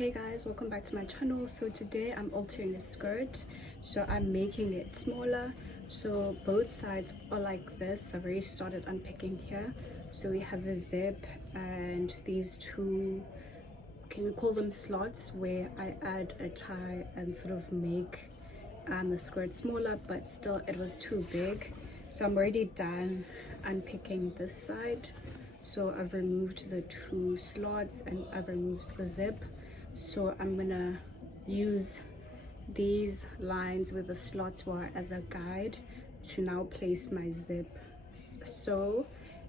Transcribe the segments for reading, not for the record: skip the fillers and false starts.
Hey guys, welcome back to my channel. So today I'm altering the skirt, so I'm making it smaller. So both sides are like this. I've already started unpicking here. So we have a zip and these two, can we call them slots, where I add a tie and sort of make the skirt smaller, but still it was too big. So I'm already done unpicking this side. So I've removed the two slots and I've removed the zip. So I'm gonna use these lines with the slots were as a guide to now place my zip so,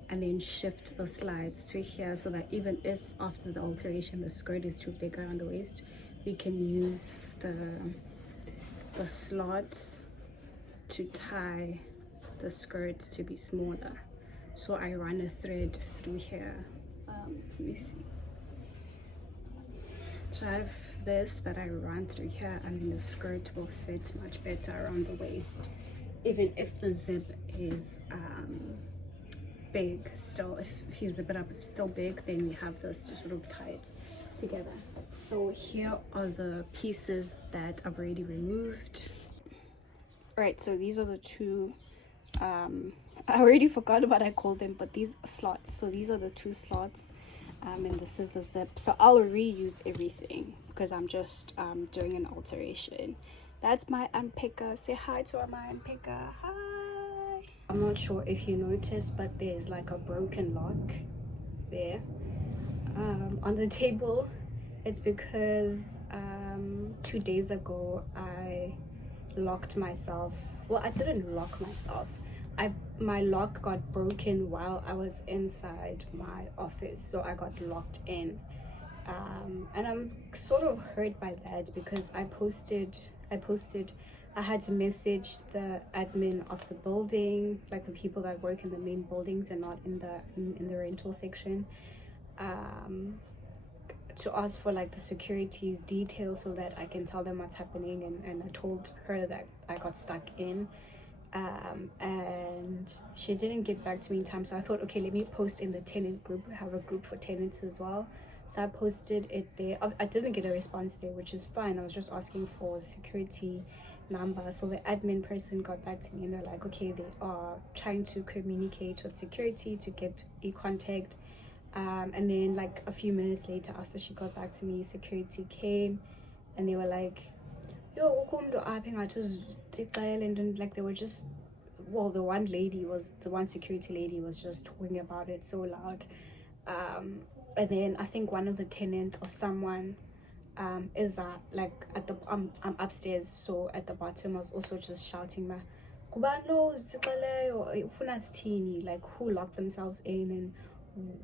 and then shift the slides to here, so that even if after the alteration the skirt is too big around the waist, we can use the slots to tie the skirt to be smaller. So I run a thread through here. Let me see. So I have this that I run through here, and then the skirt will fit much better around the waist, even if the zip is big. Still, if you zip it up, if it's still big, then we have this to sort of tie it together. So here are the pieces that I've already removed. All right, so these are the two I already forgot what I called them, but these are slots. So these are the two slots, and this is the zip. So I'll reuse everything because I'm just doing an alteration. That's my unpicker. Say hi to my unpicker. Hi. I'm not sure if you noticed, but there's like a broken lock there on the table. It's because 2 days ago I locked myself. Well, I didn't lock myself. My lock got broken while I was inside my office, so I got locked in, and I'm sort of hurt by that because I had to message the admin of the building, like the people that work in the main buildings and not in the rental section, to ask for like the security's details so that I can tell them what's happening, and I told her that I got stuck in, and she didn't get back to me in time. So I thought, okay, let me post in the tenant group. We have a group for tenants as well, so I posted it there. I didn't get a response there, which is fine. I was just asking for the security number. So the admin person got back to me and they're like, okay, they are trying to communicate with security to get a contact. And then like a few minutes later, after she got back to me, security came and they were like, yo, and like they were just, well, the one security lady was just talking about it so loud, and then I think one of the tenants or someone is like at the I'm upstairs, so at the bottom I was also just shouting like who locked themselves in and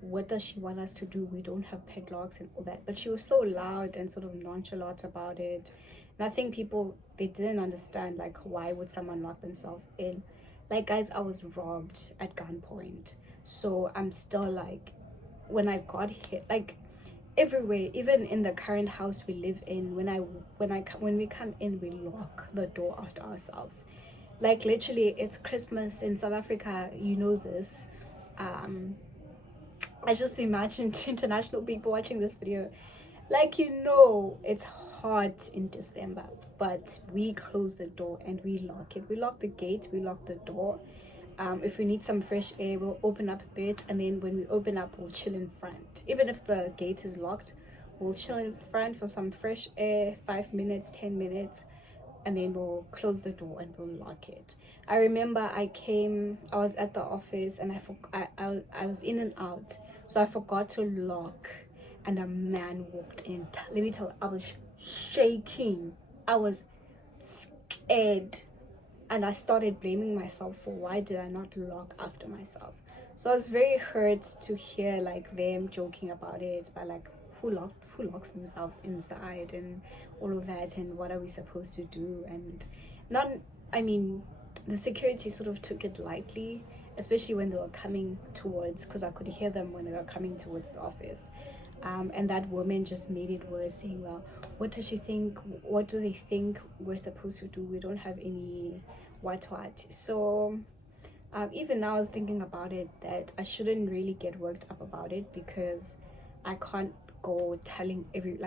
what does she want us to do, we don't have padlocks and all that. But she was so loud and sort of nonchalant about it, and I think people, they didn't understand like why would someone lock themselves in. Like, guys, I was robbed at gunpoint. So I'm still like, when I got hit, like everywhere, even in the current house we live in, when we come in, we lock the door after ourselves. Like literally, it's Christmas in South Africa, you know this. I just imagined international people watching this video, like, you know, it's hot in December, but we close the door and we lock it. We lock the gate, we lock the door. If we need some fresh air, we'll open up a bit, and then when we open up, we'll chill in front. Even if the gate is locked, we'll chill in front for some fresh air, 5 minutes, 10 minutes, and then we'll close the door and we'll lock it. I remember I was at the office and I was in and out, so I forgot to lock, and a man walked in. Let me tell you, I was shaking. I was scared, and I started blaming myself for why did I not lock after myself. So I was very hurt to hear like them joking about it, but like, who locks themselves inside and all of that, and what are we supposed to do? And I mean, the security sort of took it lightly, especially when they were coming towards, because I could hear them when they were coming towards the office. And that woman just made it worse, saying, well, what does she think? What do they think we're supposed to do? We don't have any what. So even now I was thinking about it, that I shouldn't really get worked up about it, because I can't go telling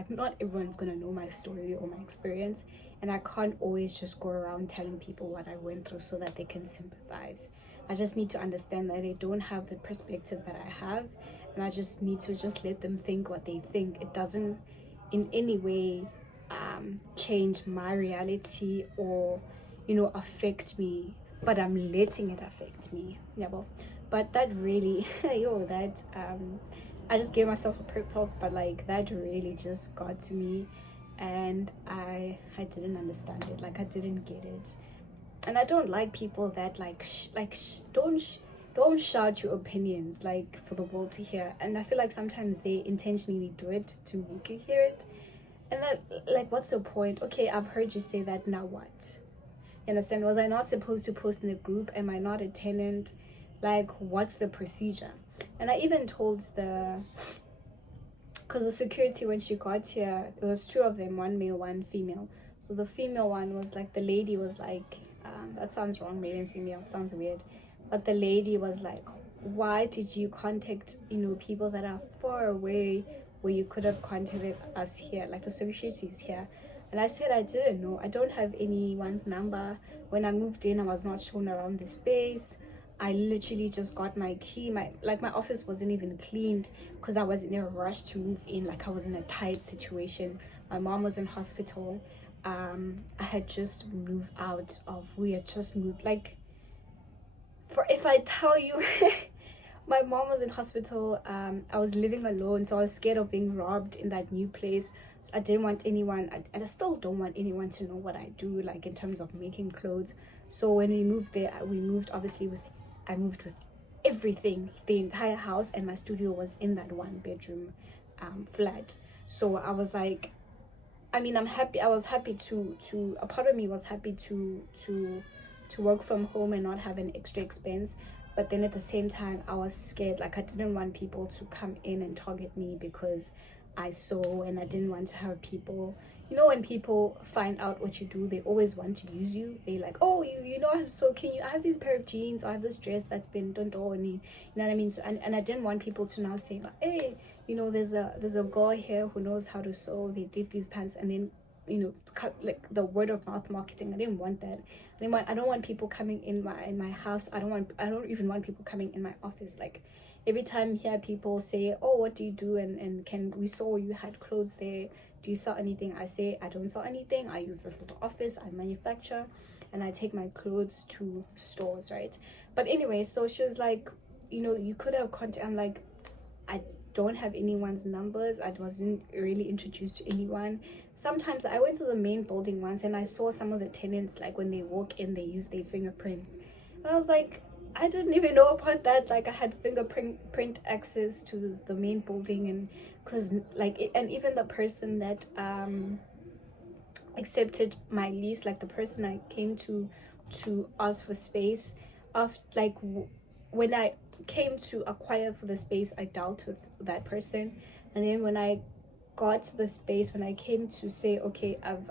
not everyone's gonna know my story or my experience, and I can't always just go around telling people what I went through so that they can sympathize. I just need to understand that they don't have the perspective that I have, and I just need to just let them think what they think. It doesn't in any way change my reality or affect me, but I'm letting it affect me. Yeah, well, but that really that I just gave myself a pep talk, but like that really just got to me, and I didn't understand it. Like I didn't get it, and I don't like people that don't shout your opinions like for the world to hear. And I feel like sometimes they intentionally do it to make you hear it, and like what's the point? Okay, I've heard you say that, now what? You understand? Was I not supposed to post in the group? Am I not a tenant? Like, what's the procedure? And I even told because the security, when she got here, there was two of them, one male, one female. So the female one was like, the lady was like, that sounds wrong, male and female, it sounds weird, but the lady was like, why did you contact people that are far away where you could have contacted us here, like the security is here? And I said, I didn't know. I don't have anyone's number. When I moved in, I was not shown around the space. I literally just got my key. My office wasn't even cleaned because I was in a rush to move in. Like I was in a tight situation. My mom was in hospital. I had just moved out of, we had just moved, like, if I tell you, my mom was in hospital. I was living alone, so I was scared of being robbed in that new place. So I didn't want anyone, and I still don't want anyone to know what I do, like in terms of making clothes. So when we moved there, I moved with everything, the entire house, and my studio was in that one bedroom flat. So I was like, I'm happy. I was happy to a part of me was happy to work from home and not have an extra expense. But then at the same time, I was scared. Like I didn't want people to come in and target me because I sew, and I didn't want to have people, when people find out what you do, they always want to use you. They like, oh, you know how to sew, I have this pair of jeans, or I have this dress that's been done, and you know what I mean? So and I didn't want people to now say like, hey, there's a girl here who knows how to sew, they did these pants, and then cut, like the word of mouth marketing. I didn't want that. I don't want people coming in my house. I don't even want people coming in my office. Like every time I hear people say, oh, what do you do, and can we saw you had clothes there, do you sell anything? I say, I don't sell anything. I use this as an office. I manufacture, and I take my clothes to stores, right? But anyway, so she was like, you could have contact. I'm like, I don't have anyone's numbers. I wasn't really introduced to anyone. Sometimes I went to the main building once, and I saw some of the tenants, like when they walk in, they use their fingerprints, and I was like, I didn't even know about that. Like I had fingerprint access to the main building, and because and even the person that accepted my lease, like the person I came to ask for space, when I came to acquire for the space, I dealt with that person. And then when I got to the space, when I came to say, okay, I've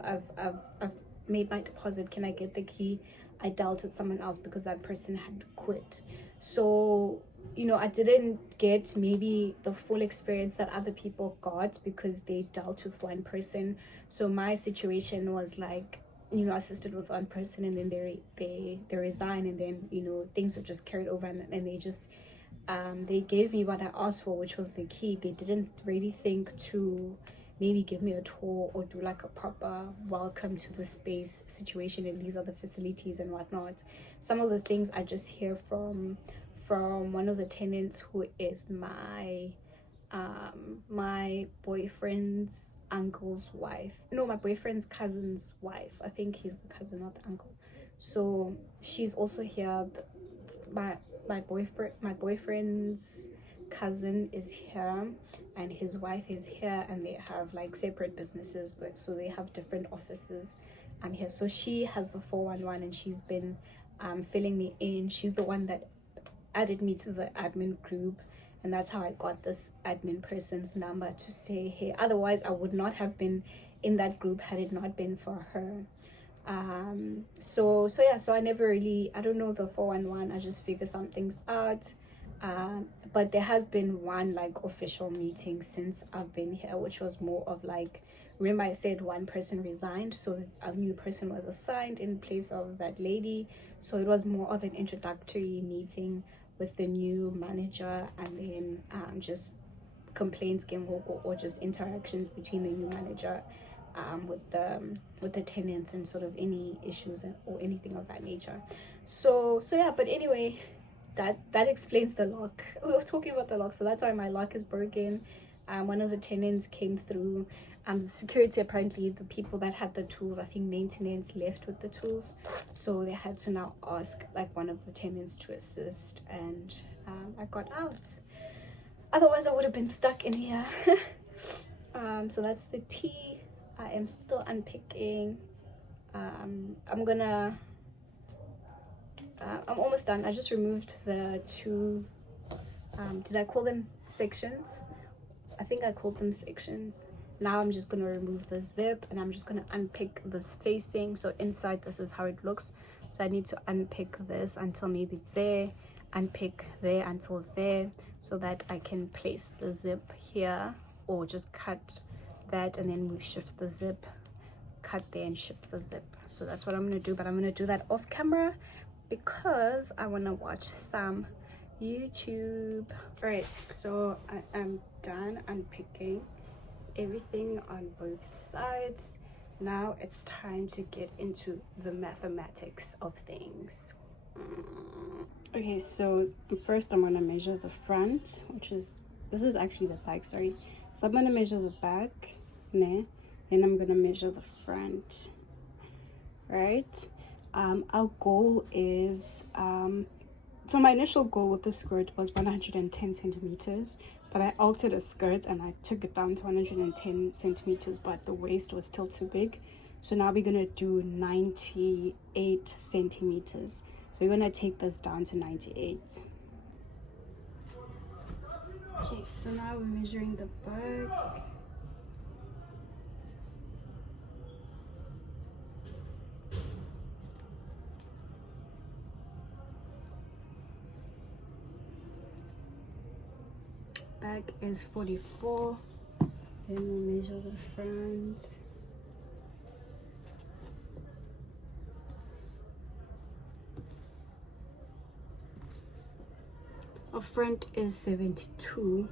made my deposit, can I get the key, I dealt with someone else because that person had quit. So I didn't get maybe the full experience that other people got because they dealt with one person. So my situation was like, assisted with one person, and then they resign, and then things were just carried over, and they just they gave me what I asked for, which was the key. They didn't really think to maybe give me a tour or do like a proper welcome to the space situation, and these are the facilities and whatnot. Some of the things I just hear from one of the tenants, who is my boyfriend's uncle's wife. No, my boyfriend's cousin's wife. I think he's the cousin, not the uncle. So she's also here. My boyfriend's cousin is here, and his wife is here, and they have like separate businesses, but so they have different offices here. So she has the 411, and she's been filling me in. She's the one that added me to the admin group, and that's how I got this admin person's number to say, hey, otherwise I would not have been in that group had it not been for her. So I never really, I don't know the 411. I just figured some things out. But there has been one like official meeting since I've been here, which was more of like, remember I said one person resigned, so a new person was assigned in place of that lady. So it was more of an introductory meeting with the new manager, and then just complaints or just interactions between the new manager with the tenants, and sort of any issues or anything of that nature. So yeah, but anyway, that explains the lock. We were talking about the lock, so that's why my lock is broken. One of the tenants came through. The security, apparently the people that had the tools, I think maintenance, left with the tools, so they had to now ask like one of the tenants to assist, and I got out. Otherwise I would have been stuck in here. So that's the tea. I am still unpicking. I'm almost done. I just removed the two, did I call them sections? I think I called them sections. Now I'm just going to remove the zip, and I'm just going to unpick this facing. So inside, this is how it looks. So I need to unpick this until maybe there, unpick there until there, so that I can place the zip here, or just cut that and then we shift the zip, cut there and shift the zip. So that's what I'm going to do, but I'm going to do that off camera because I want to watch some YouTube. All right, so I am done unpicking everything on both sides. Now it's time to get into the mathematics of things. Okay, so first I'm going to measure the front, this is actually the back, sorry. So I'm going to measure the back, then I'm going to measure the front, right? Our goal is, so my initial goal with the skirt was 110 centimeters, but I altered a skirt and I took it down to 110 centimeters, but the waist was still too big. So now we're going to do 98 centimeters. So we're going to take this down to 98. Okay, so now we're measuring the back. Back is 44. Then we'll measure the front. Our front is 72.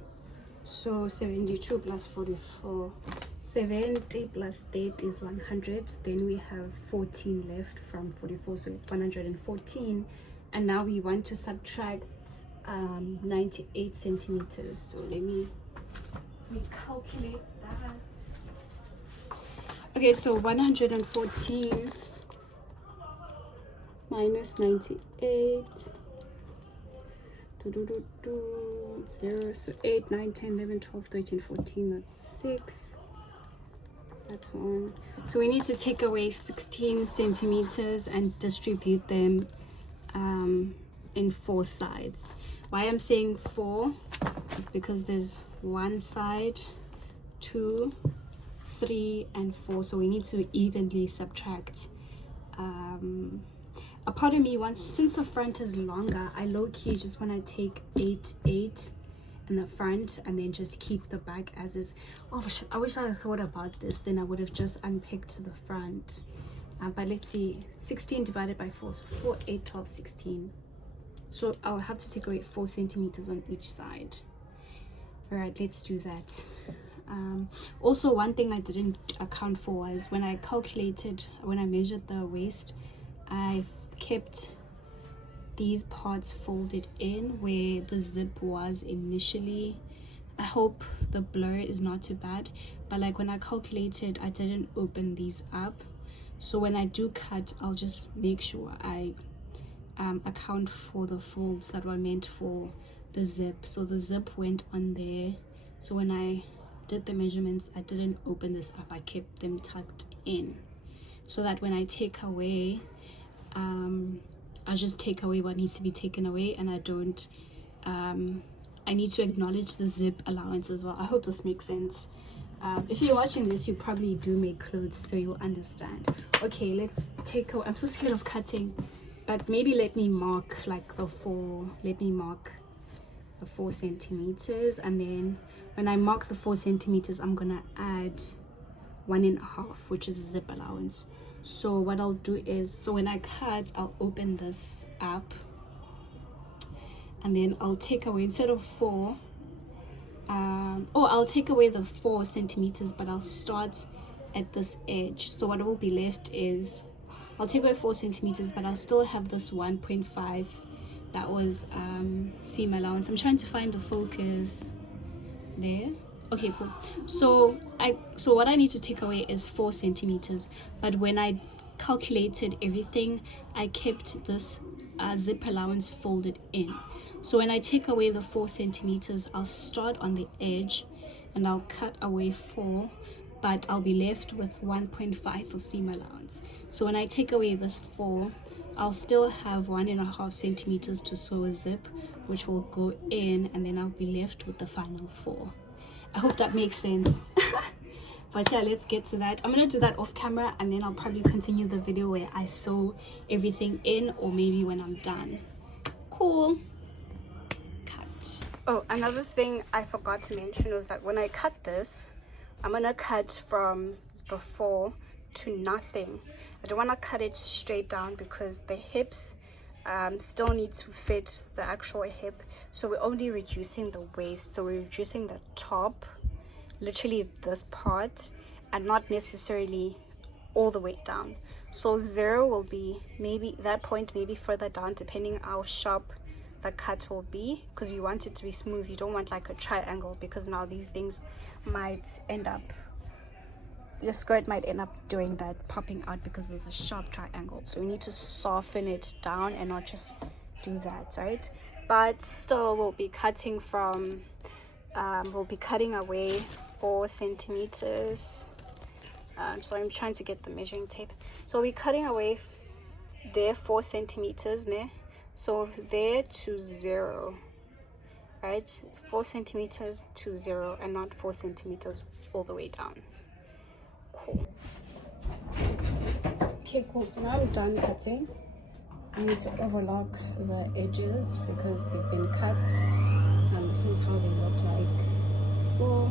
So 72 plus 44. 70 plus 30 is 100. Then we have 14 left from 44, so it's 114. And now we want to subtract 98 centimeters. So let me calculate that. Okay, so 114 minus 98, 0, so 8, 9, 10, 11, 12, 13, 14, that's 6, that's 1. So we need to take away 16 centimeters and distribute them in 4 sides. Why I'm saying 4 is because there's 1 side, 2, 3 and 4, so we need to evenly subtract. A part of me wants, since the front is longer, I low-key just want to take 8 in the front and then just keep the back as is. Oh, I wish I had thought about this, then I would have just unpicked the front. But let's see, 16 divided by 4, so 4, 8, 12, 16. So I'll have to take away 4 centimeters on each side. All right, let's do that. Also, one thing I didn't account for was when I measured the waist, I kept these parts folded in where the zip was initially. I hope the blur is not too bad, but like when I calculated, I didn't open these up. So when I do cut, I'll just make sure I account for the folds that were meant for the zip. So the zip went on there, so when I did the measurements, I didn't open this up, I kept them tucked in, so that when I take away, I'll just take away what needs to be taken away, and I don't I need to acknowledge the zip allowance as well. I hope this makes sense. If you're watching this, you probably do make clothes, so you'll understand. Okay, let's take away. I'm so scared of cutting, but maybe let me mark like the 4, let me mark the 4 centimeters, and then when I mark the 4 centimeters, I'm gonna add 1.5, which is a zip allowance. So what I'll do is, so when I cut, I'll open this up, and then I'll take away, instead of 4, I'll take away the 4 centimeters, but I'll start at this edge. So what will be left is, I'll take away 4 centimeters, but I'll still have this 1.5 that was seam allowance. I'm trying to find the focus there. Okay, cool. So what I need to take away is 4 centimeters, but when I calculated everything, I kept this zip allowance folded in. So when I take away the 4 centimeters, I'll start on the edge and I'll cut away 4, but I'll be left with 1.5 for seam allowance. So when I take away this 4, I'll still have 1.5 centimeters to sew a zip, which will go in, and then I'll be left with the final 4. I hope that makes sense. But yeah, let's get to that. I'm gonna do that off camera, and then I'll probably continue the video where I sew everything in, or maybe when I'm done. Cool. Cut. Oh, another thing I forgot to mention was that when I cut this, I'm gonna cut from the 4 to nothing. I don't want to cut it straight down because the hips still need to fit the actual hip, so we're only reducing the waist, so we're reducing the top, literally this part, and not necessarily all the way down. So 0 will be maybe that point, maybe further down, depending how sharp the cut will be, because you want it to be smooth. You don't want like a triangle, because now these things might end up, your skirt might end up doing that, popping out because there's a sharp triangle. So we need to soften it down and not just do that, right? But still, we'll be cutting from we'll be cutting away 4 centimeters. So I'm trying to get the measuring tape. So we'll be cutting away there 4 centimeters, ne? So there to 0, right? 4 centimeters to 0, and not 4 centimeters all the way down. Cool. Okay, cool. So now I'm done cutting. I need to overlock the edges because they've been cut, and this is how they look like before,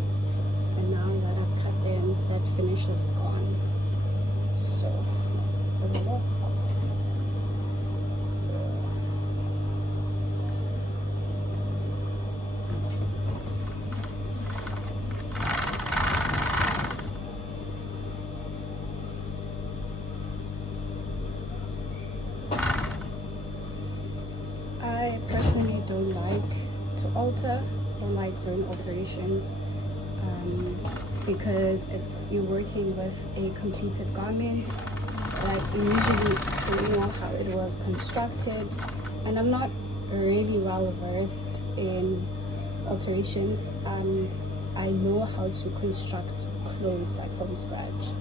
and now that I've cut them, that finish is gone. So let's overlock. I personally don't like to alter, don't like doing alterations, because you're working with a completed garment that you usually know how it was constructed, and I'm not really well versed in alterations. I know how to construct clothes like from scratch,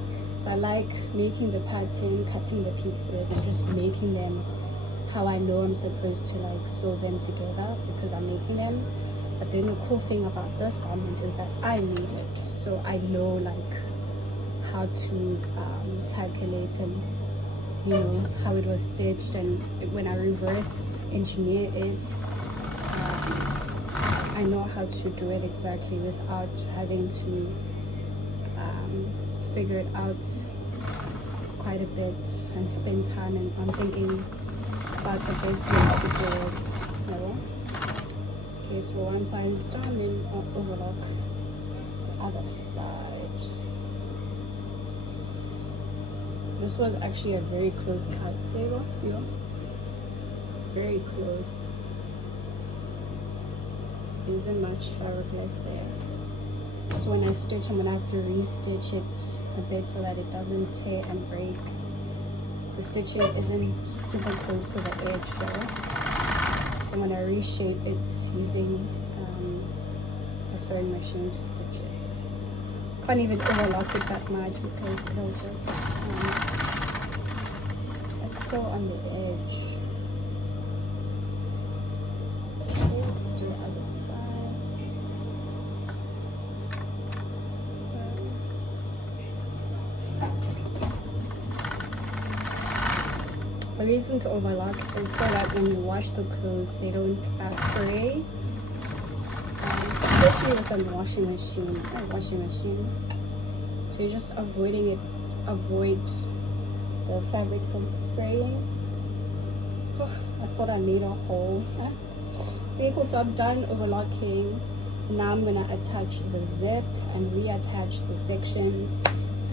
so I like making the pattern, cutting the pieces, and just making them how I know I'm supposed to like sew them together because I'm making them. But then the cool thing about this garment is that I made it, so I know like how to calculate and how it was stitched, and when I reverse engineer it, I know how to do it exactly without having to figure it out quite a bit and spend time and on thinking about the best way to do it. Okay, so one side is done, then I'll overlock other side. This was actually a very close cut, very close. There isn't much fabric left there. So when I stitch, I'm gonna have to re-stitch it a bit so that it doesn't tear and break. The stitching isn't super close to the edge though, so I'm gonna reshape it using a sewing machine to stitch it. Can't even overlock it that much because it'll just it's so on the edge. Okay, let's do the other side. The reason to overlock is so that when you wash the clothes, they don't fray especially with a washing machine. So you're just avoid the fabric from fraying. Oh, I thought I made a hole. Okay, cool. So I'm done overlocking. Now I'm gonna attach the zip and reattach the sections,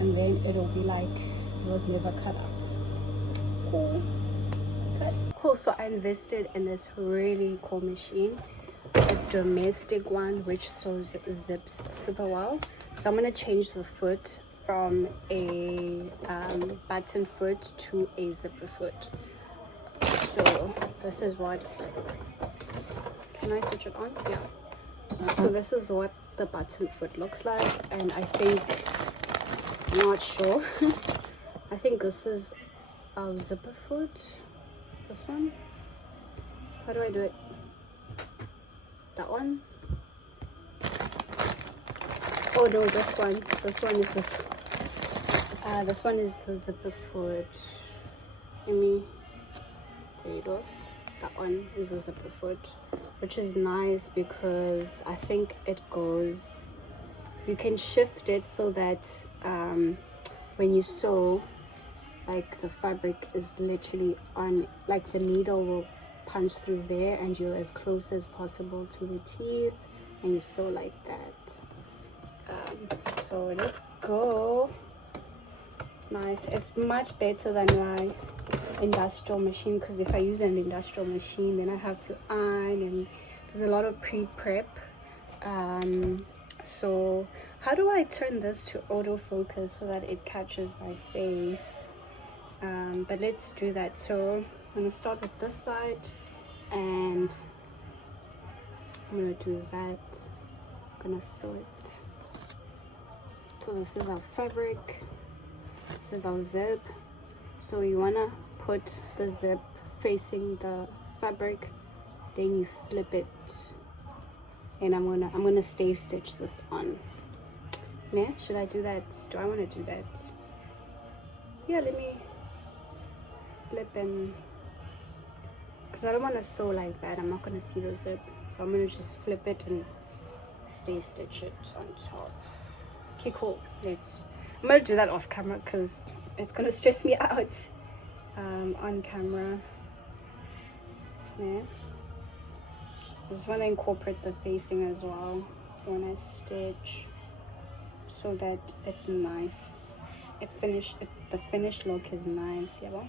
and then it'll be like it was never cut up. Cool. Cool. So I invested in this really cool machine, a domestic one which sews zips super well. So I'm gonna change the foot from a button foot to a zipper foot. So this is what, can I switch it on? Yeah. So this is what the button foot looks like, and I think, I'm not sure, I think this is our zipper foot. This one, how do I do it? That one? Oh no, this one is this. This one is the zipper foot. There you go. That one is the zipper foot, which is nice because I think it goes, you can shift it so that when you sew, like the fabric is literally on, like the needle will punch through there and you're as close as possible to the teeth, and you sew like that. So let's go. Nice. It's much better than my industrial machine, because if I use an industrial machine then I have to iron and there's a lot of pre-prep. So how do I turn this to autofocus so that it catches my face? But let's do that. So I'm gonna start with this side and I'm gonna do that. I'm gonna sew it. So this is our fabric, this is our zip. So you wanna put the zip facing the fabric, then you flip it, and I'm gonna stay stitch this on. Yeah, should I do that? Do I want to do that? Yeah, let me flip, and because I don't want to sew like that, I'm not gonna see the zip, so I'm gonna just flip it and stay stitch it on top. Okay, cool. I'm gonna do that off camera because it's gonna stress me out on camera. Yeah, I just want to incorporate the facing as well when I stitch so that it's nice. The finished look is nice. Yeah, well.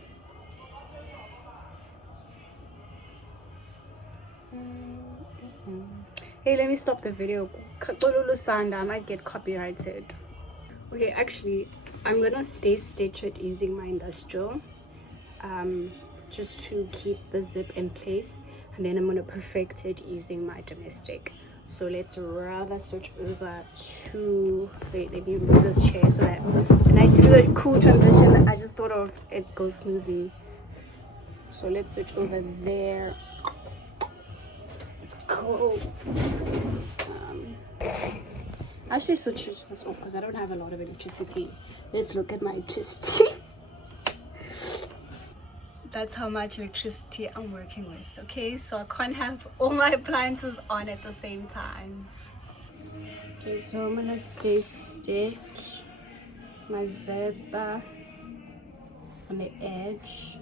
Hey, let me stop the video. I might get copyrighted. Okay, actually I'm gonna stay stitch it using my industrial, just to keep the zip in place, and then I'm gonna perfect it using my domestic. So let's rather switch over to, wait, let me move this chair so that when I do the cool transition, I just thought of it goes smoothly. So let's switch over there. Let's go. I actually switch this off because I don't have a lot of electricity. Let's look at my electricity. That's how much electricity I'm working with. Okay, so I can't have all my appliances on at the same time. Okay, so I'm gonna stay stitch my zip on the edge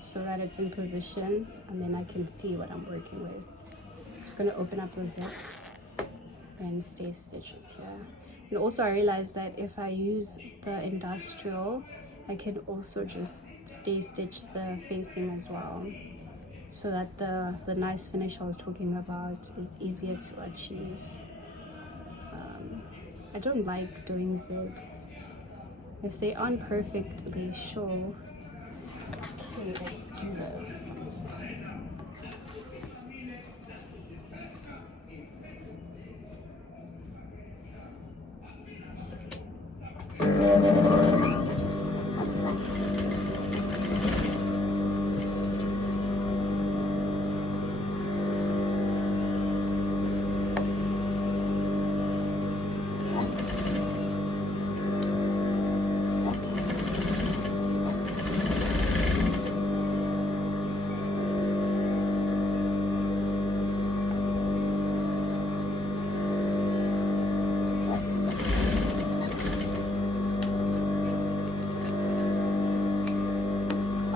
so that it's in position, and then I can see what I'm working with. I'm just gonna open up the zip and stay stitch it here. And also I realized that if I use the industrial, I can also just stay stitch the facing as well, so that the nice finish I was talking about is easier to achieve. I don't like doing zips. If they aren't perfect, they show. Okay, let's do this.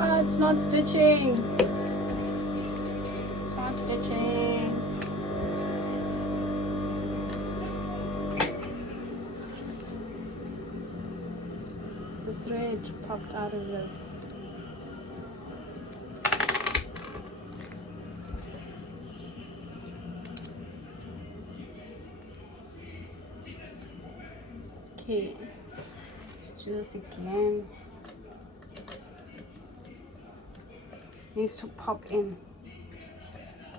Oh, it's not stitching. It's not stitching. The thread popped out of this. Okay, let's do this again. Needs to pop in.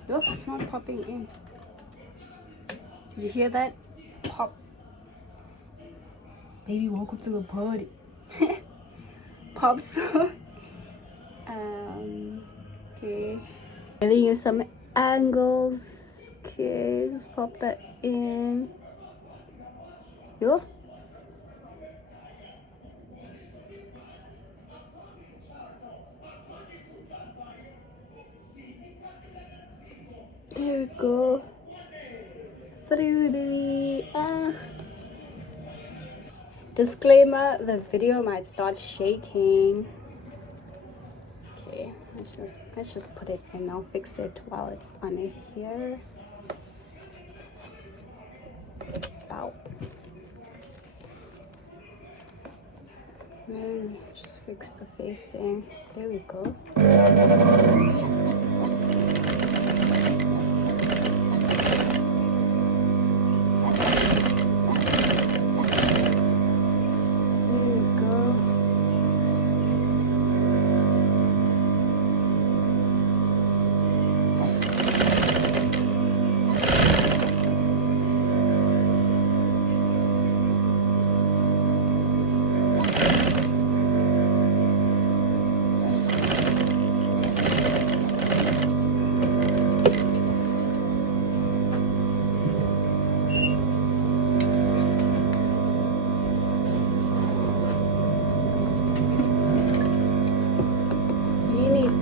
Look, it's not popping in. Did you hear that? Pop. Baby, welcome to the party. Pops. Okay. Giving you some angles. Okay, just pop that in. Yo. There we go. Through the disclaimer, the video might start shaking. Okay, let's just put it in. I'll fix it while it's on here. Bow. Then just fix the facing. There we go.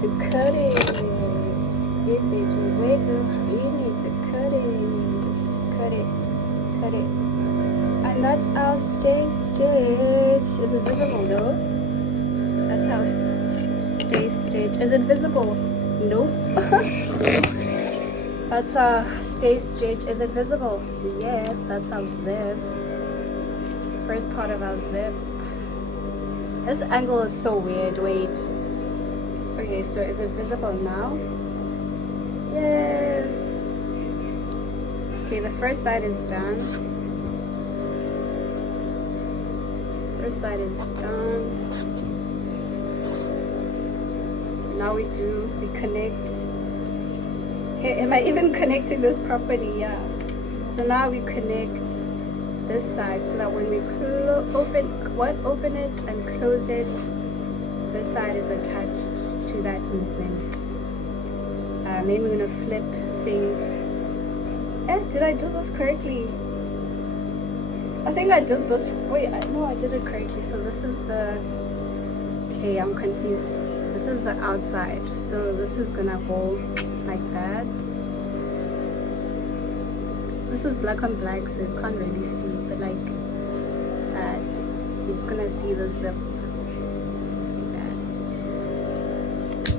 To cut it. These bitches way too. You need to cut it. Cut it. Cut it. And that's our stay stitch. Is it visible? No. That's our stay stitch. Is it visible? Nope. That's our stay stitch. Is it visible? Yes, that's our zip. First part of our zip. This angle is so weird. Wait. Okay, so is it visible now? Yes. Okay, the first side is done. First side is done. Now we connect. Hey, am I even connecting this properly? Yeah. So now we connect this side so that when we open it and close it, this side is attached to that movement. Then we're gonna flip things. Did I do this correctly? I think I did this. Wait, I know I did it correctly. So this is the. Okay, I'm confused. This is the outside. So this is gonna go like that. This is black on black, so you can't really see, but like that. You're just gonna see the zip.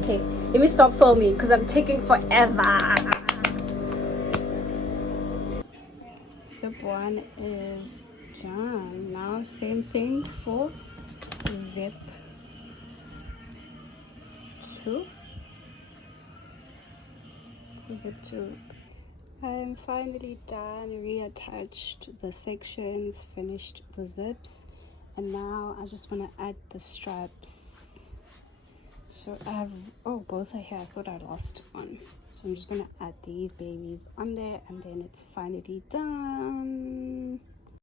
Okay, let me stop filming because I'm taking forever. Zip 1 is done. Now same thing for zip 2. Zip 2. I'm finally done, reattached the sections, finished the zips, and now I just want to add the straps. So I have, both are here. I thought I lost one. So I'm just gonna add these babies on there and then it's finally done.